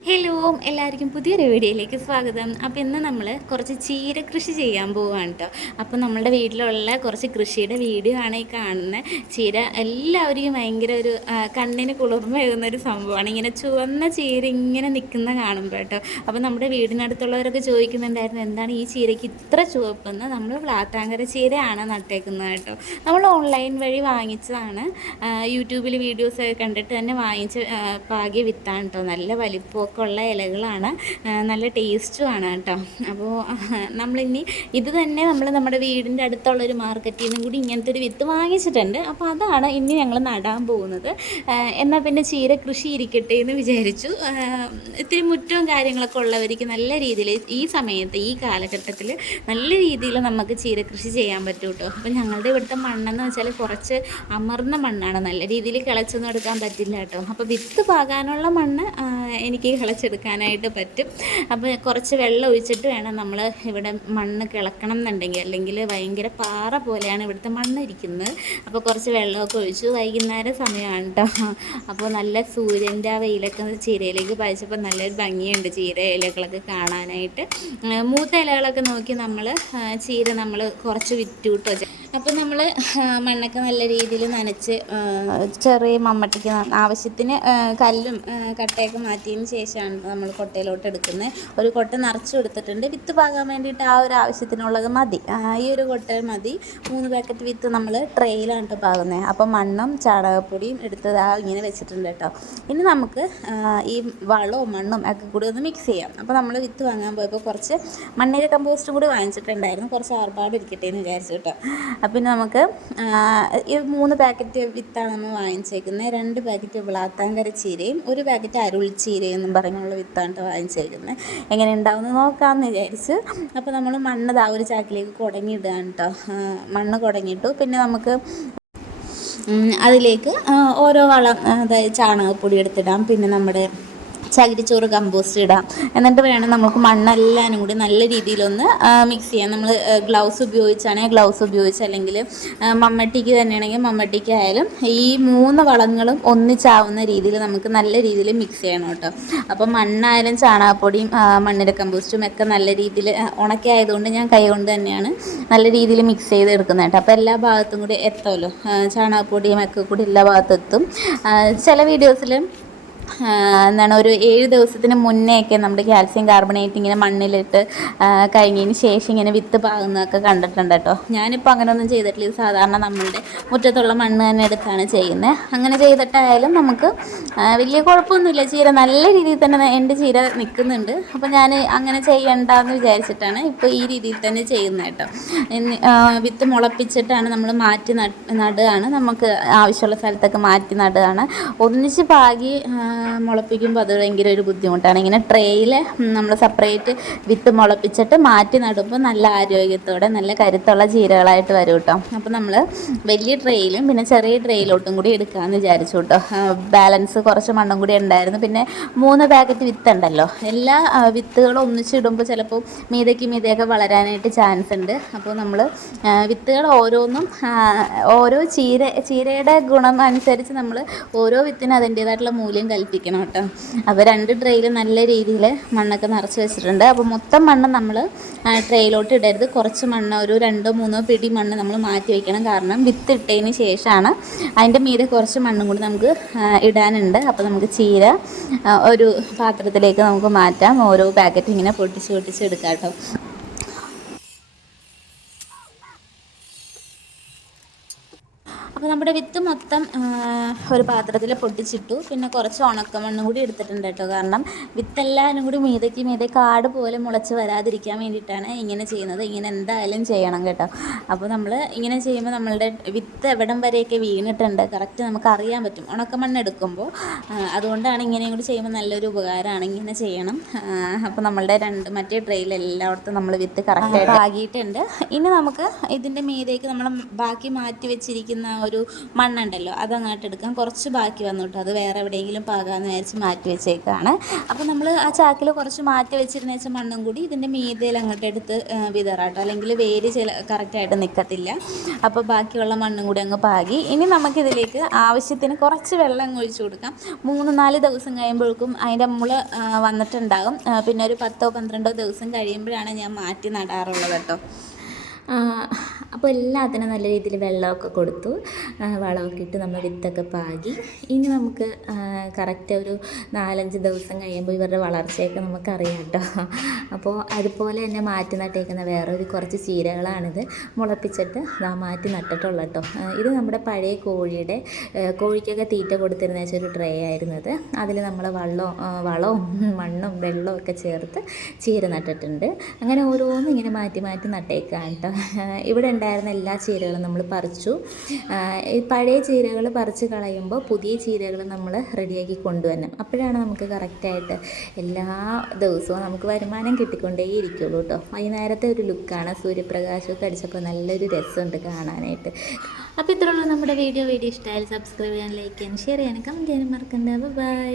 Hello എല്ലാവർക്കും പുതിയൊരു വീഡിയോയിലേക്ക് സ്വാഗതം. അപ്പോൾ ഇന്ന് നമ്മൾ കുറച്ച് ചീര കൃഷി ചെയ്യാൻ പോവുകയാണ് കേട്ടോ അപ്പോൾ നമ്മുടെ വീട്ടിലുള്ള കുറച്ച് കൃഷിയുടെ വീഡിയോ ആണ് ഈ കാണുന്നത് ചീര എല്ലാവരെയും ഭയങ്കര ഒരു കണ്ണിന് കുളിർമയേകുന്ന ഒരു സംഭവമാണ്. ഇങ്ങനെ ചുവന്ന ചീര ഇങ്ങനെ നിൽക്കുന്ന കാണുമ്പോൾ കേട്ടോ അപ്പോൾ നമ്മുടെ വീടിനടുത്തുള്ളവരൊക്കെ ചോദിക്കുന്നുണ്ടായിരുന്നു എന്താണ് ഈ ചീരയ്ക്ക് ഇത്ര ചുവപ്പെന്ന്? നമ്മൾ പ്ലാത്താങ്കര ചീരയാണ് നട്ടേക്കുന്നത് കേട്ടോ നമ്മൾ ഓൺലൈൻ വഴി വാങ്ങിച്ചതാണ്. യൂട്യൂബിൽ വീഡിയോസൊക്കെ കണ്ടിട്ട് തന്നെ വാങ്ങിച്ച് പാകിയ വിത്താണ് കേട്ടോ നല്ല വലിപ്പമൊക്കെ ഉള്ള ഇലകളാണ് നല്ല ടേസ്റ്റുമാണ് കേട്ടോ. അപ്പോൾ നമ്മളിനി ഇത് തന്നെ നമ്മൾ നമ്മുടെ വീടിന്റെ അടുത്തുള്ള ഒരു മാർക്കറ്റിൽ നിന്നും കൂടി ഇങ്ങനത്തെ ഒരു വിത്ത് വാങ്ങിച്ചിട്ടുണ്ട്. അപ്പോൾ അതാണ് ഇനി ഞങ്ങൾ നടാൻ പോകുന്നത്. എന്നാൽ പിന്നെ ചീര കൃഷി ഇരിക്കട്ടെ എന്ന് വിചാരിച്ചു. ഇത്തിരി മുറ്റവും കാര്യങ്ങളൊക്കെ ഉള്ളവർക്ക് നല്ല രീതിയിൽ ഈ സമയത്ത് ഈ കാലഘട്ടത്തിൽ നല്ല രീതിയിൽ നമുക്ക് ചീര കൃഷി ചെയ്യാൻ പറ്റും കേട്ടോ. അപ്പോൾ ഞങ്ങളുടെ ഇവിടുത്തെ മണ്ണെന്ന് വെച്ചാൽ കുറച്ച് അമർന്ന മണ്ണാണ്. നല്ല രീതിയിൽ കിളച്ചൊന്നും എടുക്കാൻ പറ്റില്ല കേട്ടോ. അപ്പോൾ വിത്ത് പാകാനുള്ള മണ്ണ് എനിക്ക് കിളച്ചെടുക്കാനായിട്ട് പറ്റും. അപ്പോൾ കുറച്ച് വെള്ളം ഒഴിച്ചിട്ട് വേണം നമ്മൾ ഇവിടെ മണ്ണ് കിളക്കണം എന്നുണ്ടെങ്കിൽ. അല്ലെങ്കിൽ ഭയങ്കര പാറ പോലെയാണ് ഇവിടുത്തെ മണ്ണ് ഇരിക്കുന്നത്. അപ്പോൾ കുറച്ച് വെള്ളമൊക്കെ ഒഴിച്ചു. വൈകുന്നേരം സമയമാണ് കേട്ടോ അപ്പോൾ നല്ല സൂര്യന്റെ ആ വെയിലൊക്കെ ചീരയിലേക്ക് പതിച്ചപ്പോൾ നല്ലൊരു ഭംഗിയുണ്ട് ചീര ഇലകളൊക്കെ കാണാനായിട്ട്. മൂത്ത ഇലകളൊക്കെ നോക്കി നമ്മൾ ചീര നമ്മൾ കുറച്ച് വിറ്റു കേട്ടോ അപ്പോൾ നമ്മൾ മണ്ണൊക്കെ നല്ല രീതിയിൽ നനച്ച് ചെറിയ മമ്മട്ടിക്ക് ആവശ്യത്തിന് കല്ലും കട്ടയൊക്കെ മാറ്റിയതിന് ശേഷമാണ് നമ്മൾ കൊട്ടയിലോട്ട് എടുക്കുന്നത് ഒരു കൊട്ട നിറച്ച് കൊടുത്തിട്ടുണ്ട്. വിത്ത് പാകാൻ വേണ്ടിയിട്ട് ആ ഒരു ആവശ്യത്തിനുള്ളത് മതി. ഈ ഒരു കൊട്ട മതി. മൂന്ന് പാക്കറ്റ് വിത്ത് നമ്മൾ ട്രെയിലാണ് കേട്ടോ പാകുന്നത് അപ്പോൾ മണ്ണും ചാണകപ്പൊടിയും എടുത്ത് ആ ഇങ്ങനെ വെച്ചിട്ടുണ്ട് കേട്ടോ ഇനി നമുക്ക് ഈ വളവും മണ്ണും ഒക്കെ കൂടി ഒന്ന് മിക്സ് ചെയ്യാം. അപ്പോൾ നമ്മൾ വിത്ത് വാങ്ങാൻ പോയപ്പോൾ കുറച്ച് മണ്ണിര കമ്പോസ്റ്റും കൂടി വാങ്ങിച്ചിട്ടുണ്ടായിരുന്നു. കുറച്ച് ആർപ്പാട് ഇരിക്കട്ടെ എന്ന് വിചാരിച്ചു കേട്ടോ അപ്പം പിന്നെ നമുക്ക് ഈ മൂന്ന് പാക്കറ്റ് വിത്താണ് നമ്മൾ വാങ്ങിച്ചേക്കുന്നത് രണ്ട് പാക്കറ്റ് വിളാത്താങ്കര ചീരയും ഒരു പാക്കറ്റ് അരുൾ ചീരയും എന്നും പറഞ്ഞുള്ള വിത്താണ് വാങ്ങിച്ചേക്കുന്നത് എങ്ങനെ ഉണ്ടാവുമെന്ന് നോക്കാമെന്ന് വിചാരിച്ച് അപ്പോൾ നമ്മൾ മണ്ണ് ദാ ഒരു ചാക്കിലേക്ക് കുടങ്ങിയിടുകയാണ് കേട്ടോ ആ, മണ്ണ് കുടങ്ങിയിട്ടു. പിന്നെ നമുക്ക് അതിലേക്ക് ഓരോ വളം അതായത് ചാണകപ്പൊടി എടുത്തിടാം. പിന്നെ നമ്മുടെ ചകിരിച്ചോറ് കമ്പോസ്റ്റ് ഇടാം. എന്നിട്ട് വേണം നമുക്ക് മണ്ണെല്ലാനും കൂടി നല്ല രീതിയിലൊന്ന് മിക്സ് ചെയ്യാം. നമ്മൾ ഗ്ലൗസ് ഉപയോഗിച്ചാണെങ്കിൽ ഗ്ലൗസ് ഉപയോഗിച്ച് അല്ലെങ്കിൽ മമ്മട്ടിക്ക് തന്നെയാണെങ്കിൽ മമ്മട്ടിക്ക് ആയാലും ഈ മൂന്ന് വളങ്ങളും ഒന്നിച്ചാവുന്ന രീതിയിൽ നമുക്ക് നല്ല രീതിയിൽ മിക്സ് ചെയ്യണം കേട്ടോ. അപ്പോൾ മണ്ണായാലും ചാണകപ്പൊടിയും മണ്ണിര കമ്പോസ്റ്റും ഒക്കെ നല്ല രീതിയിൽ ഉണക്കി ആയതുകൊണ്ട് ഞാൻ കൈ കൊണ്ട് തന്നെയാണ് നല്ല രീതിയിൽ മിക്സ് ചെയ്ത് എടുക്കുന്നത് കേട്ടോ. അപ്പോൾ എല്ലാ ഭാഗത്തും കൂടി എത്തുമല്ലോ ചാണകപ്പൊടിയും ഒക്കെ കൂടി എല്ലാ ഭാഗത്തും എത്തും ചില വീഡിയോസിൽ ആ, എന്താണ് ഒരു ഏഴ് ദിവസത്തിന് മുന്നേ ഒക്കെ നമ്മുടെ കാൽസ്യം കാർബണേറ്റ് ഇങ്ങനെ മണ്ണിലിട്ട് കഴിഞ്ഞതിന് ശേഷം ഇങ്ങനെ വിത്ത് പാകുന്നതൊക്കെ കണ്ടിട്ടുണ്ട് കേട്ടോ. ഞാനിപ്പോൾ അങ്ങനെയൊന്നും ചെയ്തിട്ടില്ല. ഇത് സാധാരണ നമ്മളുടെ മുറ്റത്തുള്ള മണ്ണ് തന്നെ എടുത്താണ് ചെയ്യുന്നത് അങ്ങനെ ചെയ്തിട്ടായാലും നമുക്ക് വലിയ കുഴപ്പമൊന്നുമില്ല. ചീര നല്ല രീതിയിൽ തന്നെ എന്റെ ചീര നിൽക്കുന്നുണ്ട്. അപ്പോൾ ഞാൻ അങ്ങനെ ചെയ്യണ്ടെന്ന് വിചാരിച്ചിട്ടാണ് ഇപ്പോൾ ഈ രീതിയിൽ തന്നെ ചെയ്യുന്നത് കേട്ടോ. വിത്ത് മുളപ്പിച്ചിട്ടാണ് നമ്മൾ മാറ്റി നട് നടുകയാണ്. നമുക്ക് ആവശ്യമുള്ള സ്ഥലത്തൊക്കെ മാറ്റി നടുകയാണ്. ഒന്നിച്ച് പാകി മുളപ്പിക്കുമ്പോൾ അത് ഭയങ്കര ഒരു ബുദ്ധിമുട്ടാണ്. ഇങ്ങനെ ട്രേയിൽ നമ്മൾ സെപ്പറേറ്റ് വിത്ത് മുളപ്പിച്ചിട്ട് മാറ്റി നടുമ്പോൾ നല്ല ആരോഗ്യത്തോടെ നല്ല കരുത്തുള്ള ചീരകളായിട്ട് വരും കേട്ടോ അപ്പോൾ നമ്മൾ വലിയ ട്രേയിലും പിന്നെ ചെറിയ ട്രേയിലോട്ടും കൂടി എടുക്കാമെന്ന് വിചാരിച്ചു കേട്ടോ ബാലൻസ് കുറച്ച് മണ്ണും കൂടി ഉണ്ടായിരുന്നു. പിന്നെ മൂന്ന് പാക്കറ്റ് വിത്ത് ഉണ്ടല്ലോ. എല്ലാ വിത്തുകളും വിത്തുകളും ഒന്നിച്ചിടുമ്പോൾ ചിലപ്പോൾ മീതയ്ക്ക് മീതയൊക്കെ വളരാനായിട്ട് ചാൻസ് ഉണ്ട്. അപ്പോൾ നമ്മൾ വിത്തുകൾ ഓരോന്നും ഓരോ ചീര ചീരയുടെ ഗുണം അനുസരിച്ച് നമ്മൾ ഓരോ വിത്തിനും അതിന്റേതായിട്ടുള്ള മൂല്യം കൽപ്പിക്കണം കേട്ടോ. അപ്പോൾ രണ്ട് ട്രെയിൽ നല്ല രീതിയിൽ മണ്ണൊക്കെ നിറച്ച് വെച്ചിട്ടുണ്ട്. അപ്പോൾ മൊത്തം മണ്ണ് നമ്മൾ ട്രെയിലോട്ട് ഇടരുത്. കുറച്ച് മണ്ണ് ഒരു രണ്ടോ മൂന്നോ പിടി മണ്ണ് നമ്മൾ മാറ്റി വയ്ക്കണം കാരണം വിത്ത് ഇട്ടതിന് ശേഷമാണ് അതിന്റെ മീതെ കുറച്ച് മണ്ണും കൂടി നമുക്ക് ഇടാനുണ്ട്. അപ്പോൾ നമുക്ക് ചീര ഒരു പാത്രത്തിലേക്ക് നമുക്ക് മാറ്റാം. ഓരോ പാക്കറ്റ് ഇങ്ങനെ പൊട്ടിച്ച് പൊട്ടിച്ച് എടുക്കാം കേട്ടോ. അപ്പോൾ നമ്മുടെ വിത്ത് മൊത്തം ഒരു പാത്രത്തിൽ പൊട്ടിച്ചിട്ടു. പിന്നെ കുറച്ച് ഉണക്കമണ്ണും കൂടി എടുത്തിട്ടുണ്ട് കേട്ടോ. കാരണം വിത്തെല്ലാവരും കൂടി മീതയ്ക്ക് മീതെ കാട് പോലെ മുളച്ച് വരാതിരിക്കാൻ വേണ്ടിയിട്ടാണ് ഇങ്ങനെ ചെയ്യുന്നത്. ഇങ്ങനെ എന്തായാലും ചെയ്യണം കേട്ടോ. അപ്പോൾ നമ്മൾ ഇങ്ങനെ ചെയ്യുമ്പോൾ നമ്മളുടെ വിത്ത് എവിടം വരെയൊക്കെ വീണിട്ടുണ്ട്. കറക്റ്റ് നമുക്ക് അറിയാൻ പറ്റും. ഉണക്കമണ്ണ് എടുക്കുമ്പോൾ അതുകൊണ്ടാണ് ഇങ്ങനെയും കൂടി ചെയ്യുമ്പോൾ നല്ലൊരു ഉപകാരമാണ് ഇങ്ങനെ ചെയ്യണം. അപ്പോൾ നമ്മളുടെ രണ്ട് മറ്റേ ട്രെയിൽ എല്ലായിടത്തും നമ്മൾ വിത്ത് കറക്റ്റായിട്ട് ആകിയിട്ടുണ്ട്. ഇനി നമുക്ക് ഇതിന്റെ മീതേക്ക് നമ്മൾ ബാക്കി മാറ്റി വെച്ചിരിക്കുന്ന ഒരു ഒരു മണ്ണുണ്ടല്ലോ അതങ്ങോട്ട് എടുക്കാം കുറച്ച് ബാക്കി വന്നിട്ട്. അത് വേറെ എവിടെയെങ്കിലും പാകാമെന്ന് വിചാരിച്ച് മാറ്റി വെച്ചേക്കാണ്. അപ്പോൾ നമ്മൾ ആ ചാക്കിൽ കുറച്ച് മാറ്റി വെച്ചിരുന്ന വെച്ച മണ്ണും കൂടി ഇതിന്റെ മീതയിൽ അങ്ങോട്ട് എടുത്ത് വിതറാട്ടോ. അല്ലെങ്കിൽ വേര് ചില കറക്റ്റായിട്ട് നിൽക്കത്തില്ല അപ്പോൾ ബാക്കിയുള്ള മണ്ണും കൂടി അങ്ങ് പാകി. ഇനി നമുക്കിതിലേക്ക് ആവശ്യത്തിന് കുറച്ച് വെള്ളം ഒഴിച്ചു കൊടുക്കാം. മൂന്ന് നാല് ദിവസം കഴിയുമ്പോഴേക്കും അതിന്റെ മുള വന്നിട്ടുണ്ടാകും. പിന്നെ ഒരു പത്തോ പന്ത്രണ്ടോ ദിവസം കഴിയുമ്പോഴാണ് ഞാൻ മാറ്റി നടാറുള്ളത് കേട്ടോ. അപ്പോൾ എല്ലാത്തിനും നല്ല രീതിയിൽ വെള്ളമൊക്കെ കൊടുത്തു. വളമൊക്കെ ഇട്ട് നമ്മൾ വിത്തൊക്കെ പാകി. ഇനി നമുക്ക് കറക്റ്റ് ഒരു നാലഞ്ച് ദിവസം കഴിയുമ്പോൾ ഇവരുടെ വളർച്ചയൊക്കെ നമുക്കറിയാം കേട്ടോ. അപ്പോൾ അതുപോലെ തന്നെ മാറ്റി നട്ടേക്കുന്ന വേറൊരു കുറച്ച് ചീരകളാണിത്. മുളപ്പിച്ചിട്ട് മാറ്റി നട്ടിട്ടുള്ളത് കേട്ടോ. ഇത് നമ്മുടെ പഴയ കോഴിയുടെ കോഴിക്കൊക്കെ തീറ്റ കൊടുത്തിരുന്ന ഒരു ട്രേ ആയിരുന്നത്. അതിൽ നമ്മൾ വള്ളവും വളവും മണ്ണും വെള്ളവും ഒക്കെ ചേർത്ത് ചീര നട്ടിട്ടുണ്ട്. അങ്ങനെ ഓരോന്നും ഇങ്ങനെ മാറ്റി മാറ്റി നട്ടേക്കാണ് കേട്ടോ. ഇവിടെ ഉണ്ടായിരുന്ന എല്ലാ ചീരകളും നമ്മൾ പറിച്ചു. ഈ പഴയ ചീരകൾ പറിച്ച് കളയുമ്പോൾ പുതിയ ചീരകൾ നമ്മൾ റെഡിയാക്കി കൊണ്ടുവരണം. അപ്പോഴാണ് നമുക്ക് കറക്റ്റായിട്ട് എല്ലാ ദിവസവും നമുക്ക് വരുമാനം കിട്ടിക്കൊണ്ടേ ഇരിക്കുള്ളൂ കേട്ടോ. വൈകുന്നേരത്തെ ഒരു ലുക്കാണ് സൂര്യപ്രകാശമൊക്കെ അടിച്ചപ്പോൾ നല്ലൊരു രസമുണ്ട് കാണാനായിട്ട്. അപ്പോൾ ഇത്രയുള്ള നമ്മുടെ വീഡിയോ വീഡിയോ ഇഷ്ടമായാലും സബ്സ്ക്രൈബ് ചെയ്യാൻ ലൈക്ക് ചെയ്യാൻ ഷെയർ ചെയ്യാൻ കമന്റ് ചെയ്യാനും മറക്കണ്ട. ബൈ